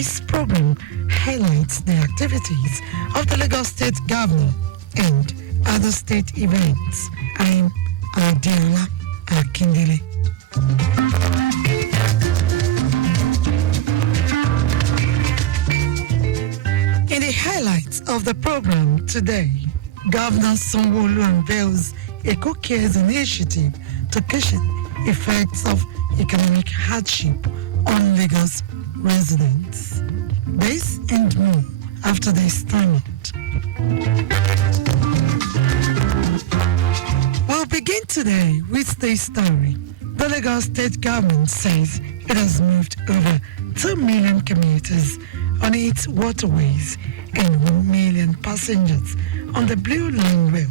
This program highlights the activities of the Lagos State Governor and other state events. I'm Adeola Akindele. In the highlights of the program today, Governor Sanwo-Olu unveils a co-cares initiative to cushion effects of economic hardship on Lagos residents. This and more after this timeout. We'll begin today with this story. The Lagos State government says it has moved over 2 million commuters on its waterways and 1 million passengers on the Blue Line Rail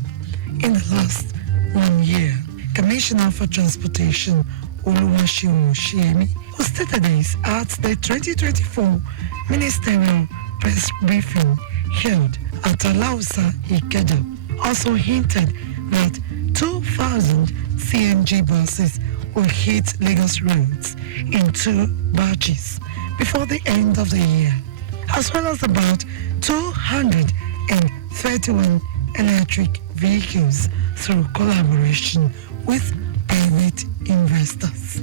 in the last 1 year. Commissioner for Transportation Oluwaseun, who stated this at the 2024 ministerial press briefing held at Alausa, Ikeja, also hinted that 2,000 CNG buses will hit Lagos roads in 2 batches before the end of the year, as well as about 231 electric vehicles through collaboration with private investors.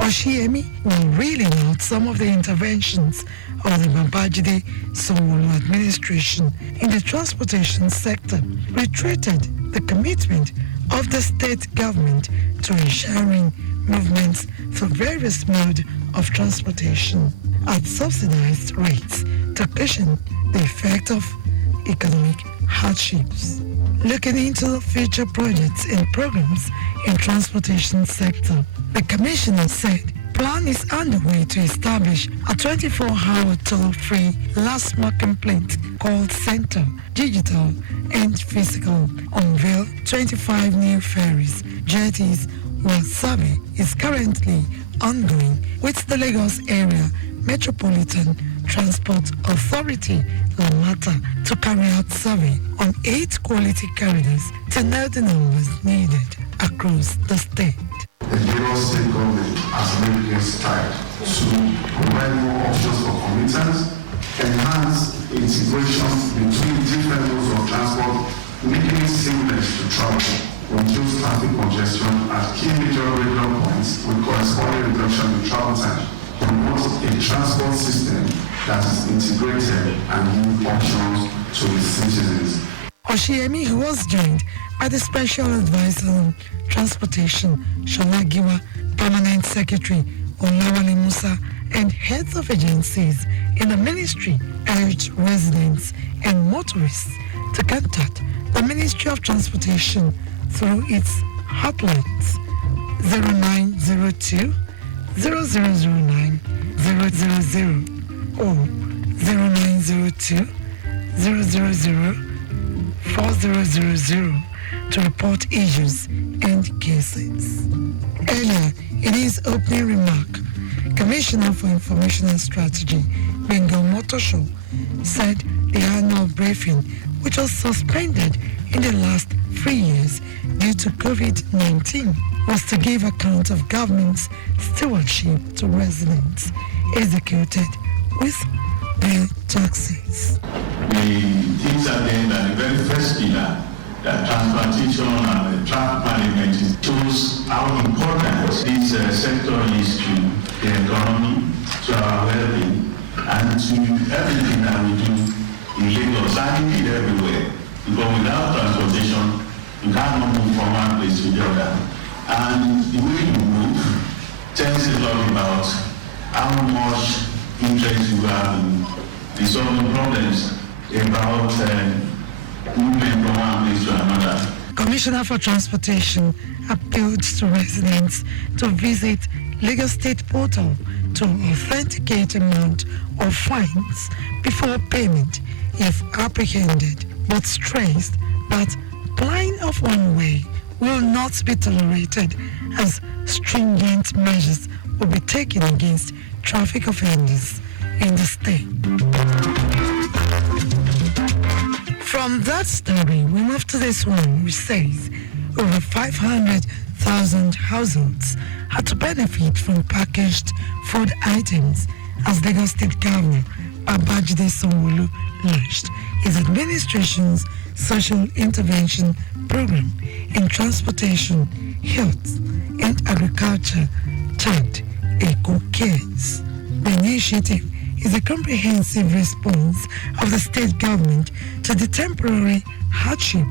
Oshiemi will reel out some of the interventions of the Babajide Sanwo-Olu administration in the transportation sector, reiterated the commitment of the state government to ensuring movements for various modes of transportation at subsidized rates to cushion the effect of economic hardships. Looking into future projects and programs in transportation sector, the commissioner said plan is underway to establish a 24-hour toll-free last mile complaint call center, digital and physical. Unveil 25 new ferries, jetties, while survey is currently ongoing with the Lagos Area Metropolitan Transport Authority, LAMATA, to carry out survey on 8 quality corridors to know the numbers needed across the state. The Lagos State government has made a stride to provide more options for commuters, enhance integration between different modes of transport, making it seamless to travel, reduce traffic congestion at key major regular points with corresponding reduction in travel time, promote a transport system that is integrated and give options to its citizens. Oshiemi, who was joined by the Special Advisor on Transportation, Sholagiwa, Permanent Secretary, Olawale Musa, and heads of agencies in the ministry, urged residents and motorists to contact the Ministry of Transportation through its hotlines 0902 0009 000 or 0902 000 4000 to report issues and cases. Earlier, in his opening remark, Commissioner for Information and Strategy, Bengal Motosho, said the annual briefing, which was suspended in the last 3 years due to COVID-19, was to give account of government's stewardship to residents executed with their taxes. The things at the end are the very first pillar, that transportation and the traffic management shows how important this sector is to the economy, to our well-being, and to everything that we do in Lagos and indeed everywhere. Because without transportation, you cannot move from one place to the other. And the way you move tells a lot about how much interest you have in resolving problems about movement from one place to another. Commissioner for Transportation appealed to residents to visit Lagos State Portal to authenticate amount of fines before payment if apprehended, but stressed that plying of one way will not be tolerated as stringent measures will be taken against traffic offenders in the state. From that story, we move to this one, which says over 500,000 households had to benefit from packaged food items as Lagos State Governor Babajide Sanwo-Olu launched his administration's social intervention program in transportation, health, and agriculture, termed Eco Cares. The initiative is a comprehensive response of the state government to the temporary hardship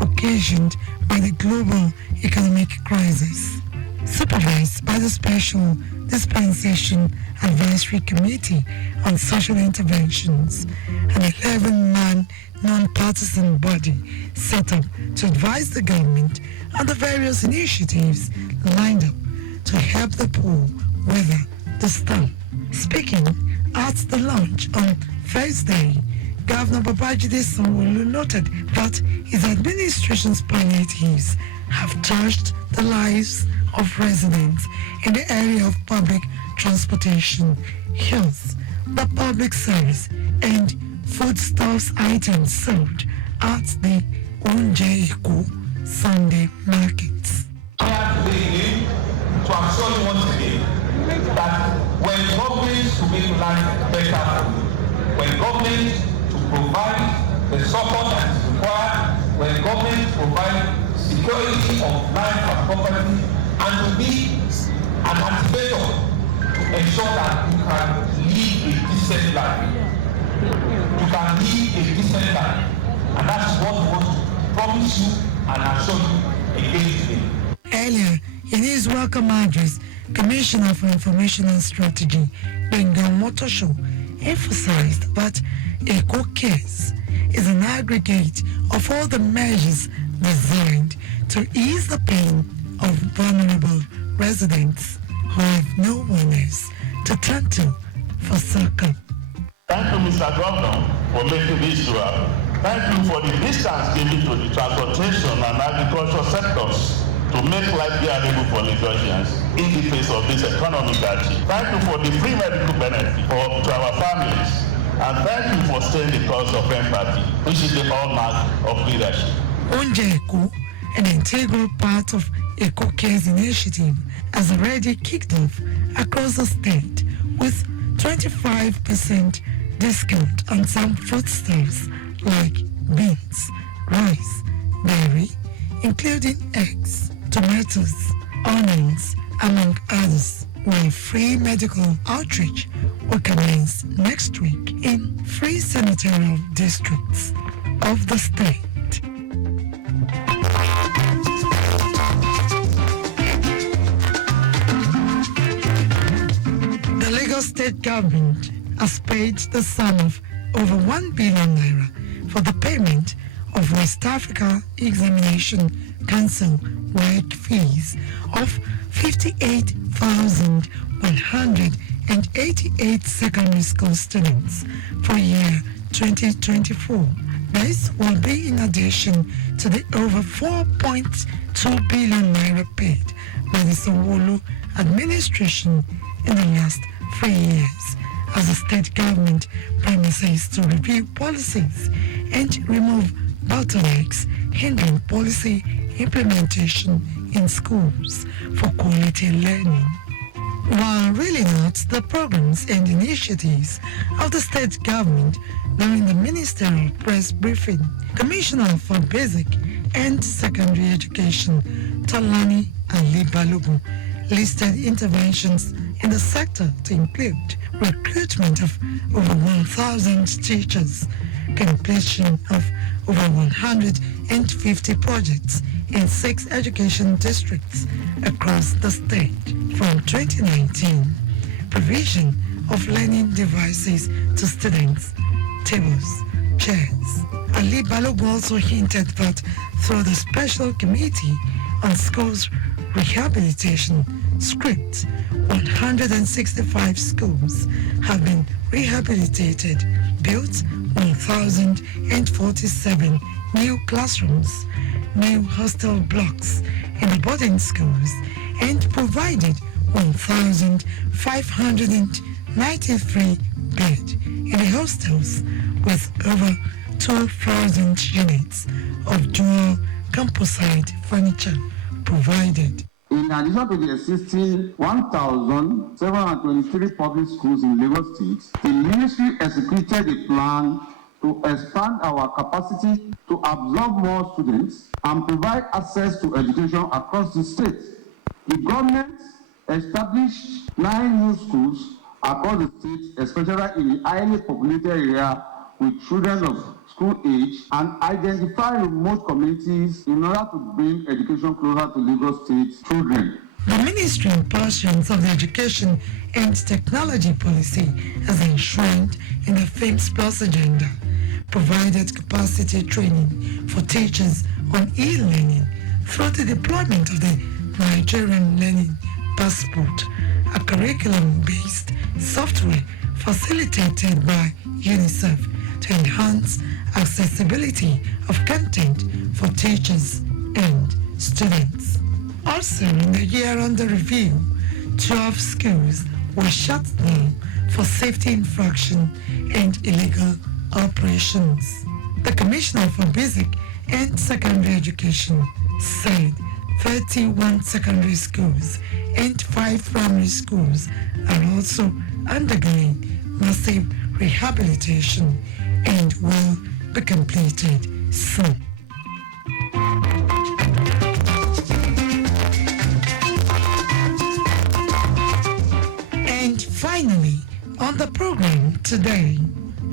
occasioned by the global economic crisis. Supervised by the Special Dispensation Advisory Committee on Social Interventions, an 11-man non-partisan body set up to advise the government on the various initiatives lined up to help the poor weather the storm. Speaking at the launch on Thursday, Governor Babajide Sanwo-Olu noted that his administration's palliatives have touched the lives of residents in the area of public transportation, health, the public service, and foodstuffs items sold at the Onje Eko Sunday markets. I have to assure you once again that when government to make life better, when government to provide the support that is required, when government provide security of life and property, and to be an activator to ensure that you can live a decent life. You can live a decent life. And that's what we want to promise you and assure you again today. Earlier, in his welcome address, Commissioner for Information and Strategy, Bengal Motosho, emphasized that Eco Cares is an aggregate of all the measures designed to ease the pain of vulnerable residents who have no one else to turn to for succor. Thank you, Mr. Governor, for making this to happen. Thank you for the distance given to the transportation and agricultural sectors to make life bearable for Lagosians in the face of this economic hardship. Thank you for the free medical benefit to our families. And thank you for staying the cause of empathy, which is the hallmark of leadership. Onje Eko, an integral part of Eco Cares initiative, has already kicked off across the state with 25% discount on some foodstuffs like beans, rice, dairy, including eggs, tomatoes, onions, among others, while free medical outreach will commence next week in 3 senatorial districts of the state. The Lagos State government has paid the sum of over 1 billion naira for the payment of West Africa Examination Council work fees of 58,188 secondary school students for year 2024. This will be in addition to the over 4.2 billion naira paid by the Sanwo-Olu administration in the last 3 years, as the state government promises to review policies and remove bottlenecks hindering policy implementation in schools for quality learning. While reeling out the programs and initiatives of the state government during the ministerial press briefing, Commissioner for Basic and Secondary Education, Tolani Ali Balogun, listed interventions in the sector to include recruitment of over 1,000 teachers, completion of over 150 projects in 6 education districts across the state from 2019, provision of learning devices to students, tables, chairs. Ali Balogun also hinted that through the Special Committee on Schools Rehabilitation script, 165 schools have been rehabilitated, built 1,047 new classrooms, new hostel blocks in the boarding schools, and provided 1,593 beds in the hostels with over 2,000 units of dual composite furniture provided. In addition to the existing 1,723 public schools in Lagos State, the ministry executed a plan to expand our capacity to absorb more students and provide access to education across the state. The government established 9 new schools across the state, especially in the highly populated area with children of school age, and identify remote communities in order to bring education closer to Lagos State children. The Ministry portions of the Education and Technology Policy as enshrined in the FAMES Plus agenda provided capacity training for teachers on e-learning through the deployment of the Nigerian Learning Passport, a curriculum-based software facilitated by UNICEF to enhance accessibility of content for teachers and students. Also, in the year under review, 12 schools were shut down for safety infraction and illegal operations. The Commissioner for Basic and Secondary Education said 31 secondary schools and 5 primary schools are also undergoing massive rehabilitation and will be completed soon. And finally, on the program today,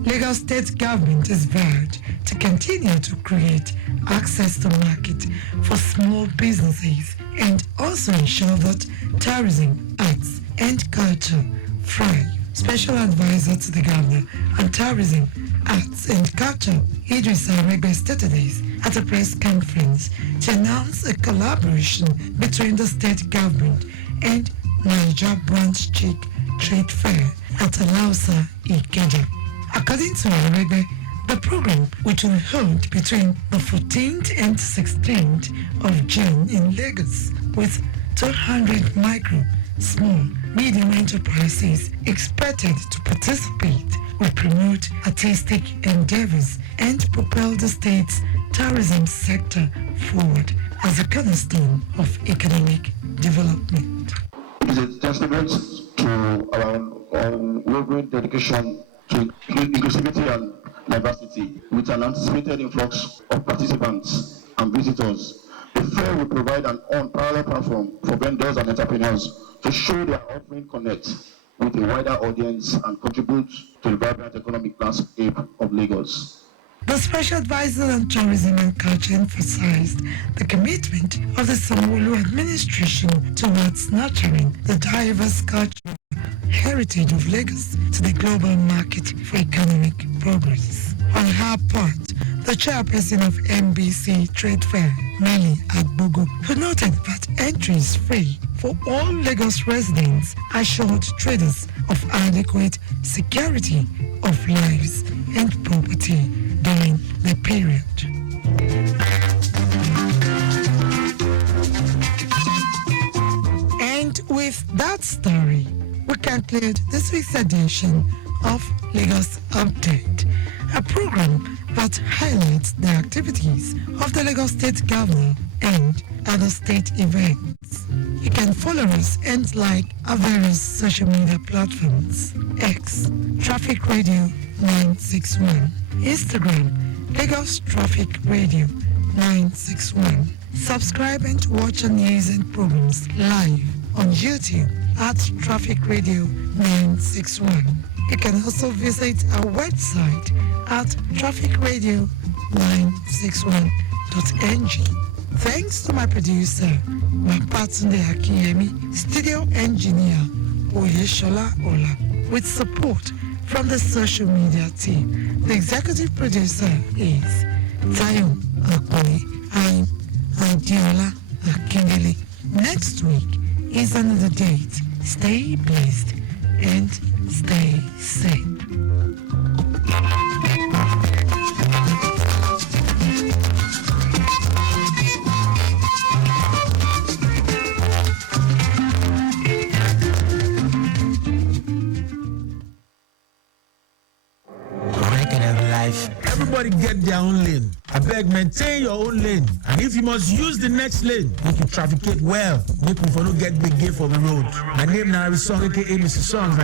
Lagos State Government is vowed to continue to create access to market for small businesses and also ensure that tourism, arts and culture thrive. Special Advisor to the Governor on Tourism, Arts and Culture, Idris Aregbe, stated this at a press conference to announce a collaboration between the state government and Niger Branch Chick Trade Fair at Alausa, Ikeja. According to Aregbe, the program, which will hold between the 14th and 16th of June in Lagos, with 200 micro, small, medium enterprises expected to participate, will promote artistic endeavors and propel the state's tourism sector forward as a cornerstone of economic development. It is a testament to our unwavering dedication to inclusivity and diversity, with an anticipated influx of participants and visitors. The fair will provide an unparalleled platform for vendors and entrepreneurs to show their offering connect with a wider audience and contribute to the vibrant economic landscape of Lagos. The Special Advisor on Tourism and Culture emphasized the commitment of the Sanwo-Olu administration towards nurturing the diverse cultural heritage of Lagos to the global market for economic progress. On her part, the chairperson of MBC Trade Fair, Mali Agbogo, who noted that entry is free for all Lagos residents, assured traders of adequate security of lives and property during the period. And with that story, we conclude this week's edition of Lagos Update, a program that highlights the activities of the Lagos State Governor and other state events. You can follow us and like our various social media platforms: X, Traffic Radio 961, Instagram, Lagos Traffic Radio 961. Subscribe and watch our news and programs live on YouTube at Traffic Radio 961. You can also visit our website at trafficradio961.ng. Thanks to my producer, Babatunde Akiyemi, studio engineer, Oyeshola Ola, with support from the social media team. The executive producer is Tayo Akole. I'm Adeola Akindele. Next week is another date. Stay blessed and stay safe. Everybody everybody get their own lane. Abeg, maintain your own lane. And if you must use the next lane, make you trafficate well. Make we for no get big gate for the road. My name na Harrison, aka Mr. Songs.